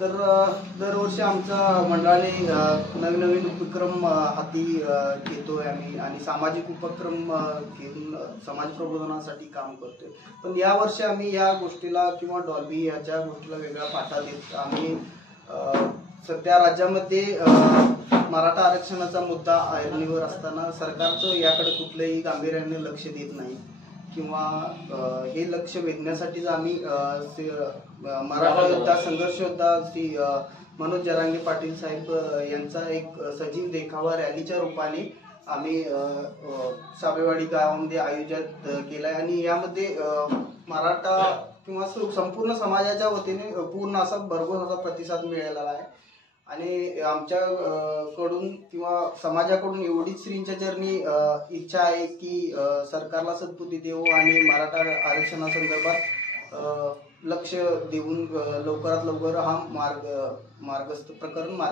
तर दरवर्षी आमच्या मंडळाने नवीन नवीन उपक्रम हाती घेतोय आम्ही आणि सामाजिक उपक्रम घेऊन समाज प्रबोधनासाठी काम करतोय। पण या वर्षी आम्ही या गोष्टीला किंवा डॉल्बी याच्या गोष्टीला वेगळा फाटा देत आम्ही सध्या राज्यामध्ये मराठा आरक्षणाचा मुद्दा ऐरणीवर असताना सरकारचं याकडे कुठलंही गांभीर्याने लक्ष देत नाही किंवा हे लक्ष वेधण्यासाठीच आम्ही मराठा योद्धा संघर्ष योद्धा श्री मनोज जरांगे पाटील साहेब यांचा एक सजीव देखावा रॅलीच्या रूपाने आम्ही साबेवाडी गावामध्ये आयोजित केलाय आणि यामध्ये मराठा किंवा संपूर्ण समाजाच्या वतीने पूर्ण असा भरघोस असा प्रतिसाद मिळालेला आहे आणि आमच्या कडून किंवा समाजाकडून एवढीच श्रींच्या चरणी इच्छा आहे की सरकारला सद्बुद्धी देऊ आणि मराठा आरक्षणासंदर्भात लक्ष देऊन लवकरात लवकर हा मार्गस्थ करावा।